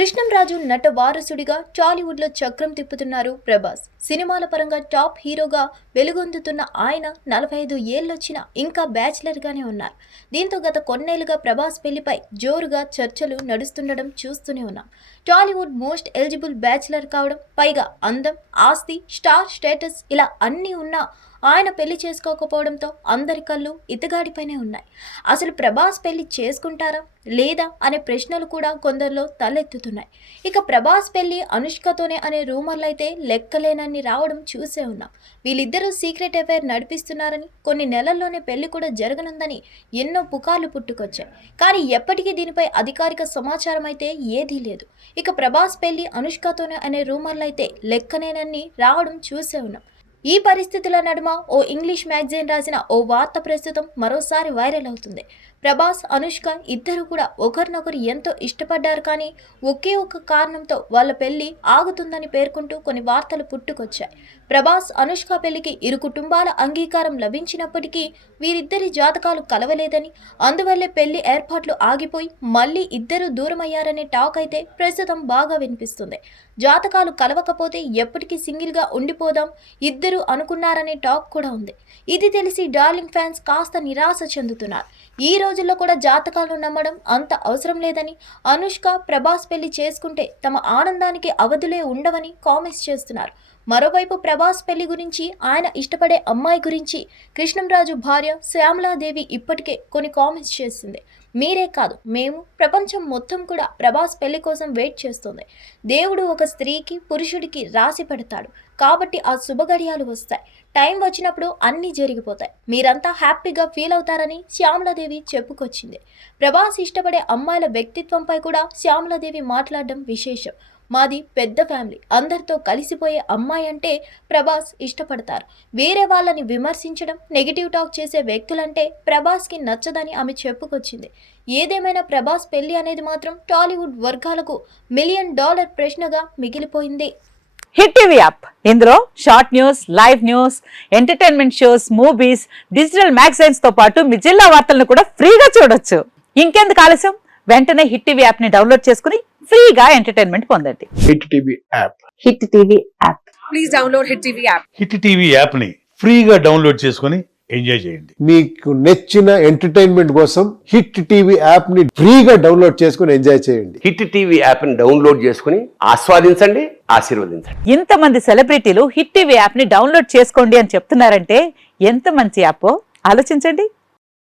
కృష్ణంరాజు నట వారసుడిగా టాలీవుడ్లో చక్రం తిప్పుతున్నారు ప్రభాస్. సినిమాల పరంగా టాప్ హీరోగా వెలుగొందుతున్న ఆయన 45 ఏళ్లొచ్చినా ఇంకా బ్యాచిలర్గానే ఉన్నారు. దీంతో గత కొన్నేళ్లుగా ప్రభాస్ పెళ్లిపై జోరుగా చర్చలు నడుస్తుండడం చూస్తూనే ఉన్నాం. టాలీవుడ్ మోస్ట్ ఎలిజిబుల్ బ్యాచిలర్ కావడం, పైగా అందం, ఆస్తి, స్టార్ స్టేటస్ ఇలా అన్నీ ఉన్నా ఆయన పెళ్లి చేసుకోకపోవడంతో అందరి కళ్ళు ఇతగాడిపైనే ఉన్నాయి. అసలు ప్రభాస్ పెళ్లి చేసుకుంటారా లేదా అనే ప్రశ్నలు కూడా కొందరిలో తలెత్తుతున్నాయి. ఇక ప్రభాస్ పెళ్లి అనుష్కతోనే అనే రూమర్లు అయితే లెక్కలేనన్ని రావడం చూసే ఉన్నాం. వీళ్ళిద్దరూ సీక్రెట్ అఫైర్ నడిపిస్తున్నారని, కొన్ని నెలల్లోనే పెళ్లి కూడా జరగనుందని ఎన్నో పుకార్లు పుట్టుకొచ్చాయి. కానీ ఎప్పటికీ దీనిపై అధికారిక సమాచారం అయితే ఏదీ లేదు. ఇక ప్రభాస్ పెళ్లి అనుష్కతోనే అనే రూమర్లు అయితే లెక్కలేనన్ని రావడం చూసే ఉన్నాం. ఈ పరిస్థితుల నడుమ ఓ ఇంగ్లీష్ మ్యాగజైన్ రాసిన ఓ వార్త ప్రస్తుతం మరోసారి వైరల్ అవుతుంది. ప్రభాస్, అనుష్క ఇద్దరు కూడా ఒకరినొకరు ఎంతో ఇష్టపడ్డారు, కానీ ఒకే ఒక కారణంతో వాళ్ళ పెళ్లి ఆగుతుందని పేర్కొంటూ కొన్ని వార్తలు పుట్టుకొచ్చాయి. ప్రభాస్, అనుష్క పెళ్లికి ఇరు కుటుంబాల అంగీకారం లభించినప్పటికీ వీరిద్దరి జాతకాలు కలవలేదని, అందువల్లే పెళ్లి ఏర్పాట్లు ఆగిపోయి మళ్ళీ ఇద్దరు దూరమయ్యారనే టాక్ అయితే ప్రస్తుతం బాగా వినిపిస్తుంది. జాతకాలు కలవకపోతే ఎప్పటికీ సింగిల్గా ఉండిపోదాం ఇద్దరు అనుకున్నారనే టాక్ కూడా ఉంది. ఇది తెలిసి డార్లింగ్ ఫ్యాన్స్ కాస్త నిరాశ చెందుతున్నారు. ఈ రోజుల్లో కూడా జాతకాలను నమ్మడం అంత అవసరం లేదని, అనుష్క, ప్రభాస్ పెళ్లి చేసుకుంటే తమ ఆనందానికి అవధులే ఉండవని కామెంట్స్ చేస్తున్నారు. మరోవైపు ప్రభాస్ పెళ్లి గురించి, ఆయన ఇష్టపడే అమ్మాయి గురించి కృష్ణంరాజు భార్య శ్యామలాదేవి ఇప్పటికే కొన్ని కామెంట్స్ చేసింది. మీరే కాదు, మేము, ప్రపంచం మొత్తం కూడా ప్రభాస్ పెళ్లి కోసం వెయిట్ చేస్తుంది. దేవుడు ఒక స్త్రీకి, పురుషుడికి రాసి పెడతాడు కాబట్టి ఆ శుభగడియాలు వస్తాయి. టైం వచ్చినప్పుడు అన్నీ జరిగిపోతాయి. మీరంతా హ్యాపీగా ఫీల్ అవుతారని శ్యామలాదేవి చెప్పుకొచ్చింది. ప్రభాస్ ఇష్టపడే అమ్మాయిల వ్యక్తిత్వంపై కూడా శ్యామలాదేవి మాట్లాడడం విశేషం. మాది పెద్ద ఫ్యామిలీ, అందరితో కలిసిపోయే అమ్మాయి అంటే ప్రభాస్ ఇష్టపడతారు. వేరే వాళ్ళని విమర్శించడం, నెగిటివ్ టాక్ చేసే వ్యక్తులంటే ప్రభాస్కి నచ్చదని ఆమె చెప్పుకొచ్చింది. ఏదేమైనా ప్రభాస్ పెళ్లి అనేది మాత్రం టాలీవుడ్ వర్గాలకు $1 మిలియన్ ప్రశ్నగా మిగిలిపోయింది. హిట్ టీవీ యాప్, ఇందులో short news, live news, entertainment shows, movies, digital magazines తో పాటు మీ జిల్లా వార్తలను కూడా ఫ్రీగా చూడొచ్చు. ఇంకెందుకు ఆలస్యం, వెంటనే హిట్ టీవీ యాప్ ని డౌన్లోడ్ చేసుకుని ఫ్రీగా ఎంటర్టైన్మెంట్ పొందండి. Hit TV app. Hit TV app. Please download hit TV app. Hit TV app ని ఫ్రీగా డౌన్లోడ్ చేసుకుని ఎంజాయ్ చేయండి. మీకు నచ్చిన ఎంటర్టైన్మెంట్ కోసం హిట్ టీవీ యాప్ ని ఫ్రీగా డౌన్లోడ్ చేసుకుని ఎంజాయ్ చేయండి. హిట్ టీవీ యాప్ ని డౌన్లోడ్ చేసుకుని ఆస్వాదించండి, ఆశీర్వదించండి. ఇంతమంది సెలబ్రిటీలు హిట్ టీవీ యాప్ ని డౌన్లోడ్ చేసుకోండి అని చెప్తున్నారంటే ఎంత మంచి యాప్ ఆలోచించండి.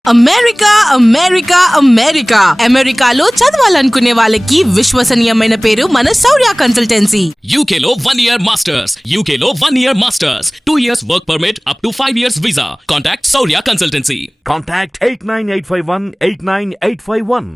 అమెరికా అమెరికా అమెరికా అమెరికాలో చదవాలనుకునే వాళ్ళకి విశ్వసనీయమైన పేరు మన శౌర్య కన్సల్టెన్సీ. UK లో 1 year masters. UK లో 1 year masters. 2 years work permit up to 5 years visa. Contact Saurya Consultancy. Contact 89851 89851.